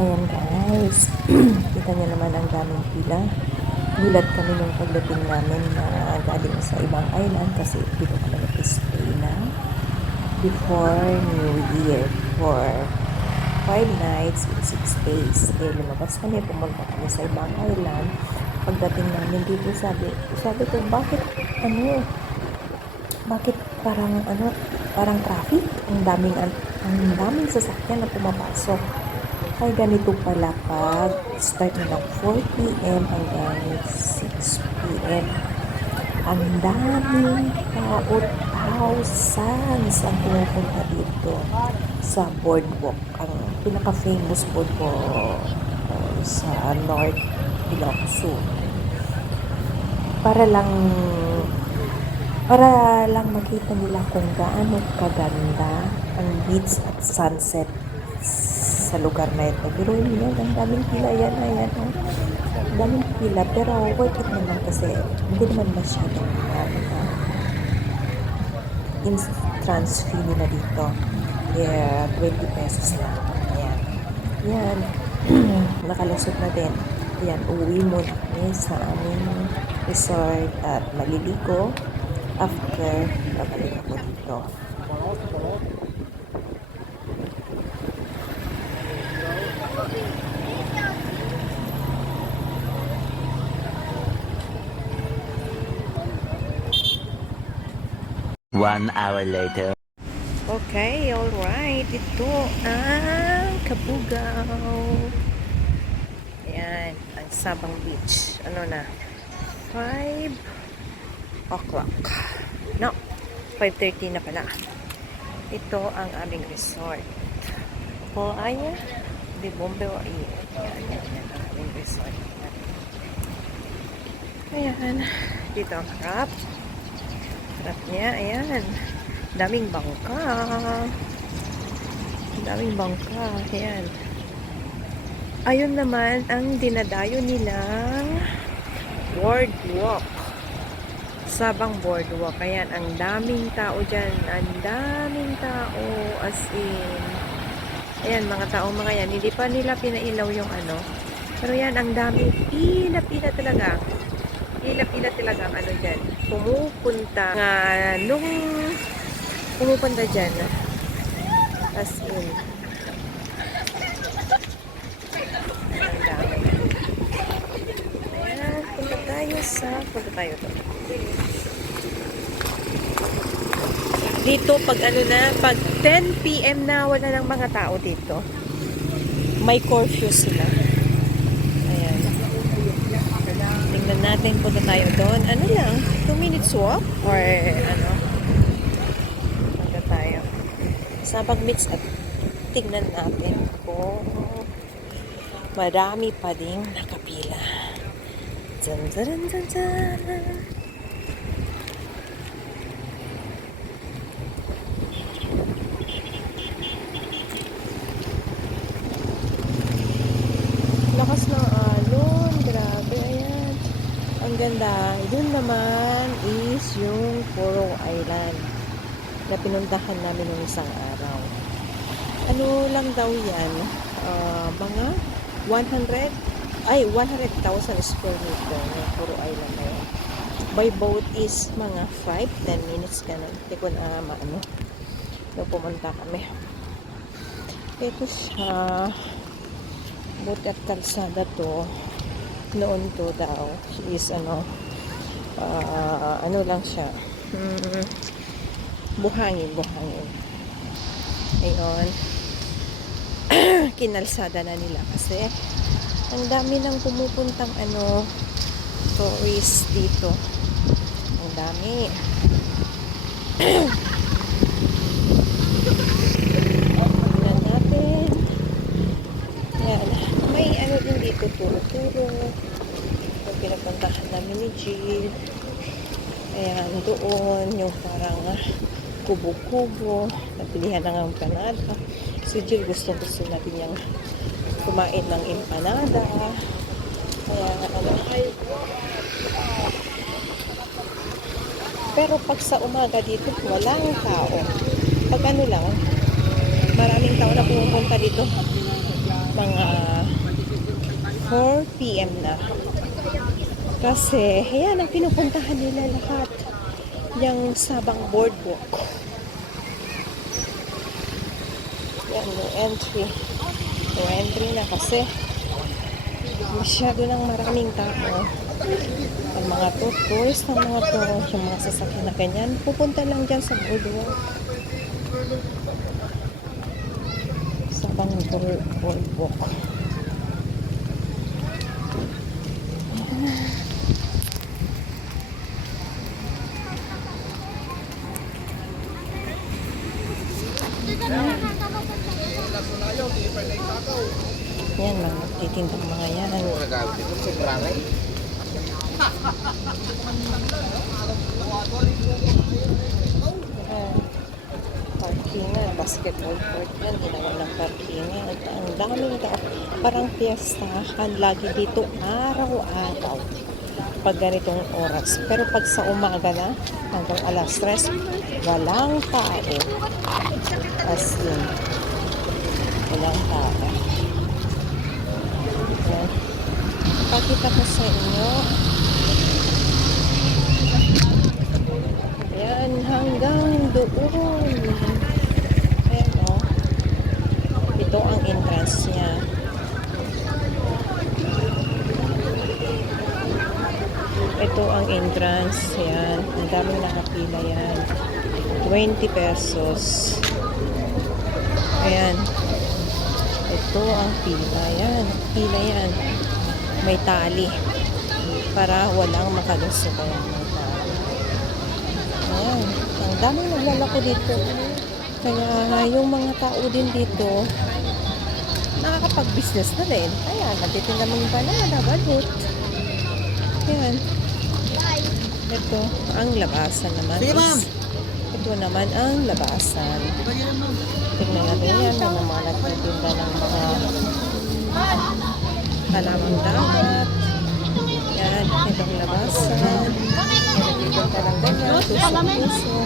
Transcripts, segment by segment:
Ayan guys, kita niyo naman ang daming pila. Gulat kami nung pagdating namin na galing sa ibang island kasi dito kami nag-stay na before New Year for 5 nights with 6 days. Eh, lumabas kami, pumunta kami sa ibang island. Pagdating namin dito, sabi ko, bakit parang traffic? Ang daming sasakyan na pumapasok. Ay, ganito pala pag start na ng 4 p.m. hanggang 6 p.m. Ang daming tao, thousands ang pumupunta dito sa boardwalk. Ang pinaka-famous boardwalk sa North Ilocos. Para lang makita nila kung gaano kaganda ang beach at sunset sa lugar na ito. Pero yan, ang daming pila yan, ayan. Ang daming pila, pero worth it naman kasi hindi naman masyadong entrance fee nila dito. Yeah, 20 pesos lang. Ayan. Yan. Nakalusot na din. Ayan, uwi mo sa aming resort at maliligo. After, babalik ako dito. One hour later. Okay, alright. Ito ang Kabugao. Ayan, ang Sabang Beach. Ano na? 5 o'clock. No, 5:30 na pala. Ito ang aming resort. O, ayan. Di bombe o iya. Ayan ang aming resort. Ayan. Dito ang harap. Harap niya, ayan. Daming bangka. Daming bangka. Ayan. Ayun naman ang dinadayo nilang boardwalk. Sabang boardwalk. Ayan, ang daming tao dyan. Ang daming tao. As in. Ayan, mga tao mga yan. Hindi pa nila pinailaw yung ano. Pero yan, ang dami. Pila-pila talaga. Pila-pila talaga ang ano dyan. Pumupunta. Nung pumupunta dyan. As in. Ang dami. Ayan, punta tayo to. Dito pag pag 10 p.m. na wala ng mga tao dito. May curfew sila. Ayan. Tingnan natin, punta tayo doon. Ano lang, 2 minutes walk or ano. Punta tayo. Sabang Beach at tingnan natin kung marami pa ding nakapila. Zan zan zan zan. Lakas ng alon, grabe, ayan. Ang ganda. Yun naman is yung Puro Island na pinuntahan namin nung isang araw. Ano lang daw yan? Mga 100,000 square meter ng Puro Island na yun. By boat is mga 5-10 minutes ka na. Hindi ko na maano. So, pumunta kami. Ito siya. Buti at kalsada to. Noon to daw. Is ano lang siya. Buhangin. Ayun. Kinalsada na nila kasi ang dami nang pumupuntang tourist dito. Ang dami. Tingnan natin. Ayan. May din dito, turo-turo. Yung pinapuntahan namin ni Jill. Ayan, doon. Yung parang kubo-kubo. Napilihan ng empanada. Si Jill gusto natin yung kumain ng empanada. Kaya pero pag sa umaga dito, walang tao. Pag lang, maraming tao na pumupunta dito. mga 4 p.m. na. Kasi, ayan ang pinupuntahan nila lahat. Yung Sabang Boardwalk. Yan, no entry. No entry na kasi masyado ng maraming tao. Ang mga tourist ng mga tour, yung mga sasakyan na ganyan, pupunta lang dyan sa boardwalk. Sabang Boardwalk. Yan, mga titindang mga yan. Parkingan, basketball court yan, ginawa ng parkingan. Ang daming tao, parang piyestahan lagi dito araw-araw pag ganitong oras. Pero pag sa umaga na, hanggang alas 3, walang tao. As in, walang tao. Yan. Pakita ko sa inyo. Ayan, hanggang doon. Ayan, oh. Ito ang entrance niya. Ito ang entrance. Ayan. Ang daming nakapila yan. 20 pesos. Ayan. Ito ang pila. Ayan. Pila yan. May tali. Para walang makalusok. Ayan. May tali. Ayan. Ang daming naglalako dito. Kaya yung mga tao din dito nakakapag-business na rin. Ayan. Nagtitinda mga banana, balut. Ayan. Ito ang labasan naman. Ito naman ang labasan. Tingnan natin yan. Yung mga nagtitinda ng mga halamang dagat. Yan. Itong labasan. Nagtitinda ng ganyan. Puso-puso.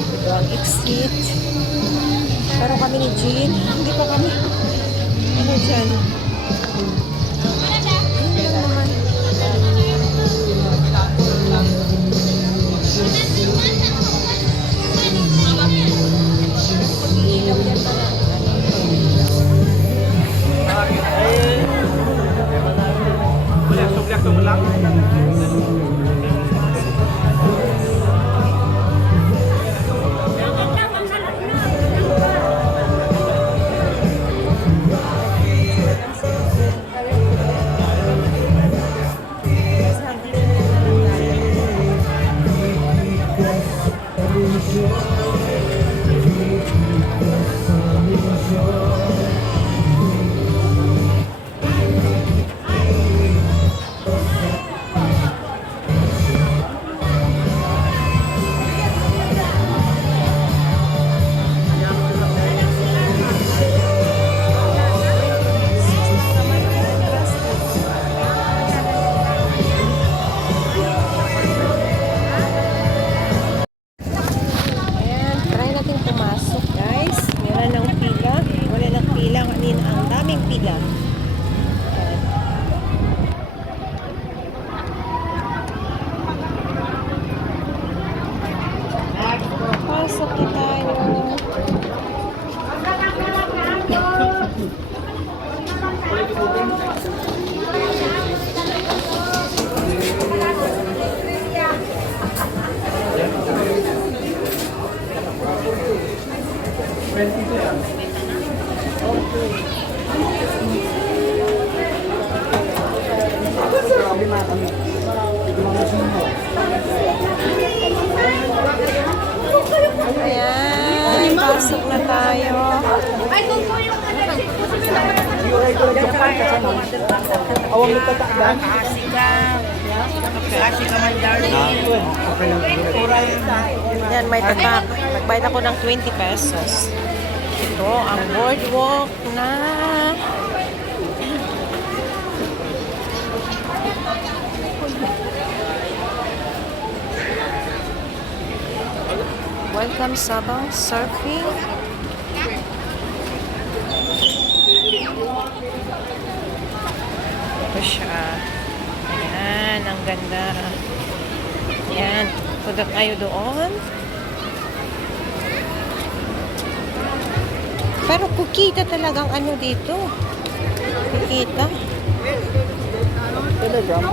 Ito ang exit. Pero kami ni Jean, hindi pa kami. Ano dyan? Yan naman. Pasok na tayo. Ayan, pasok na tayo. Awang nagtatakdan. Yan, may tatak. Nagbayad ako ng 20 pesos. Ito ang boardwalk na Welcome Sabang Surfing. Ito siya. Ayan, ang ganda. Ayan, punta tayo doon. Pero kukita talagang ano dito. Kukita. Telegram.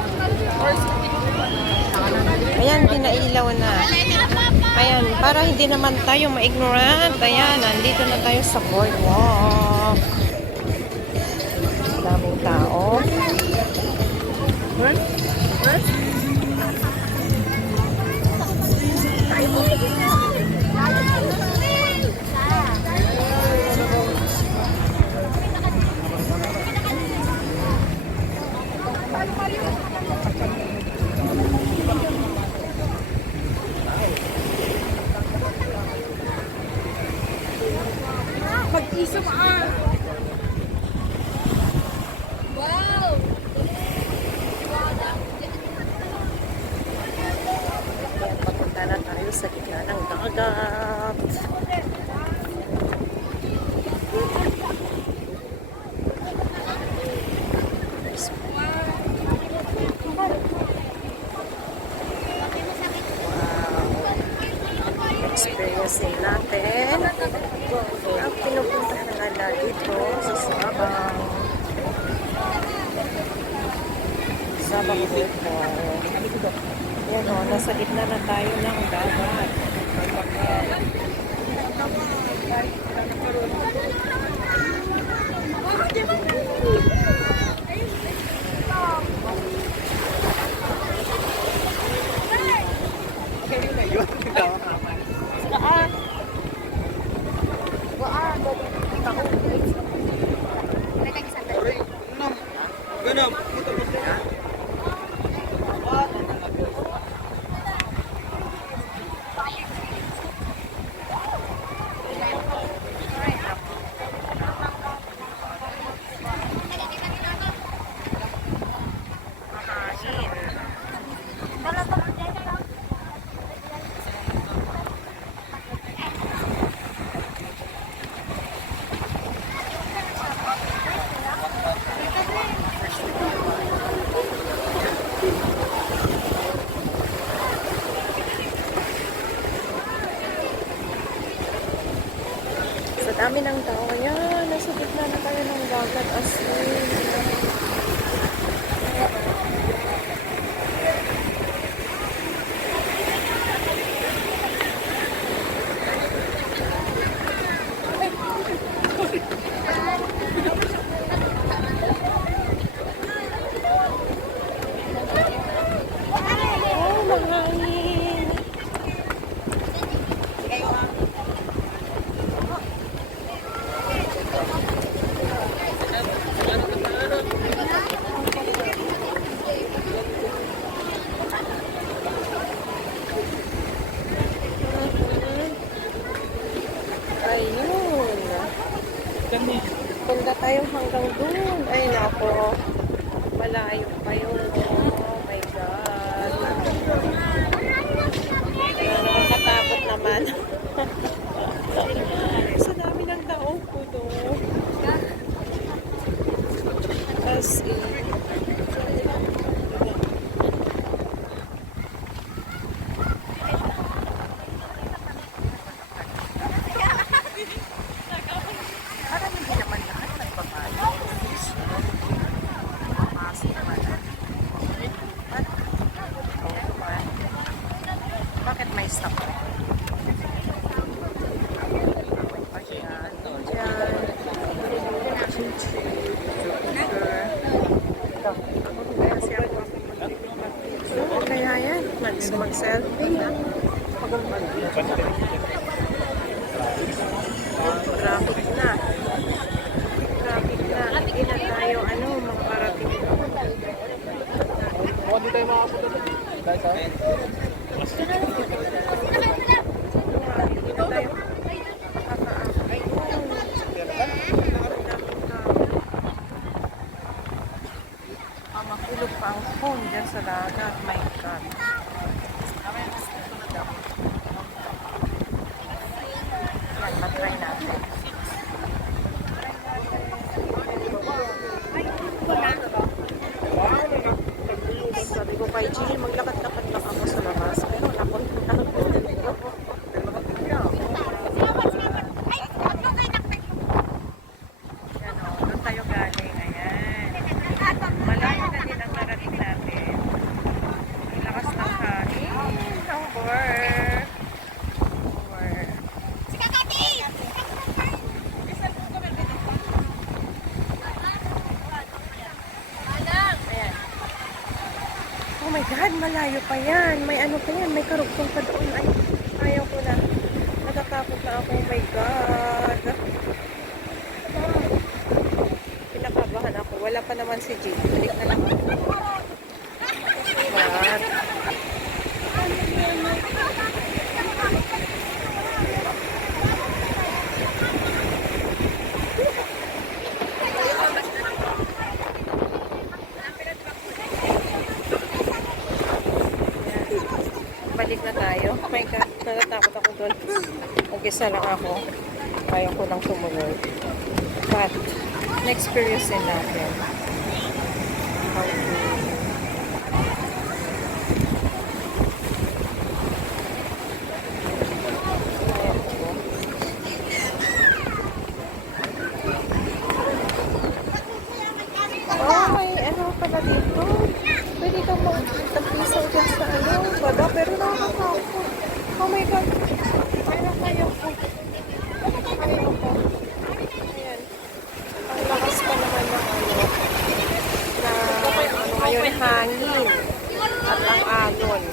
Ayan, pinailaw na. Ayan, para hindi naman tayo ma-ignorant. Ayan, nandito na tayo sa boardwalk. Daming tao. Mag-isip Wow! Ayan, papunta na tayo sa gitna ng dagat. Wow! Experiencing natin ang pinupuntahan nila dito sa Sabang. Sabang Boulevard. Yan o, nasa gitna na tayo ng dagat. Ganap. Sa dami ng tao, ayan, nasa gitna na tayo ng dagat as in. Oh, mahangin. Ayun. Punta tayo hanggang dun. Ay, nako. Malayo pa yun. Oh my God. Ayun, nakakatakot naman. Sa dami ng tao po doon. As in. Bakit may stop? Ayan. Ayan. Kaya yan. Mag-selfie. Traffic na. Traffic na. Hindi na tayo, makarating. Mukhang di tayo makapunta doon. Dahil sa... Hindi na tayo. Makulog pa ang phone dyan sa dagat. My God. Yan, matry natin. Dinadayo na din ang narating natin. Ang lakas ng hangin. Ang bor. Ayan. Oh my God, malayo pa yan. May ano pa yan, may karugtong pa doon. Ay, ayaw ko na. Natatakot na ako. Oh my God. Pinakabahan ako. Wala pa naman si Jake. Balik na lang ako. God. Balik na tayo. Oh my God, natatakot ako doon. Mag-isa lang ako. Kaya ko lang tumuloy. But, na-experience din natin. How to... Ayan po. Oh, may ano pala dito. Pwede kang mag-tapisaw dyan sa ano, baba, pero nakakatakot. Oh my God. Ayaw ko. Ayaw ko. Ayan. Ang lakas pa naman ng ano, na ano ngayon, hangin. At ang alon.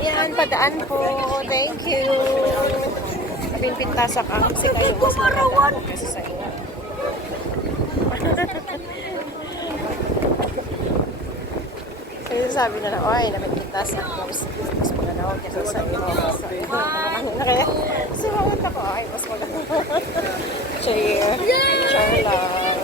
Yan, padaan po. Thank you. Pinpintasak ang kasi kayo mas maradaan kasi sa inyo. Kasi sabi na lang, oy, napintas na mas maganda kasi sa iyo. Na kaya, sumangot ako, ay, mas maganda. Cheer. Cheer lang.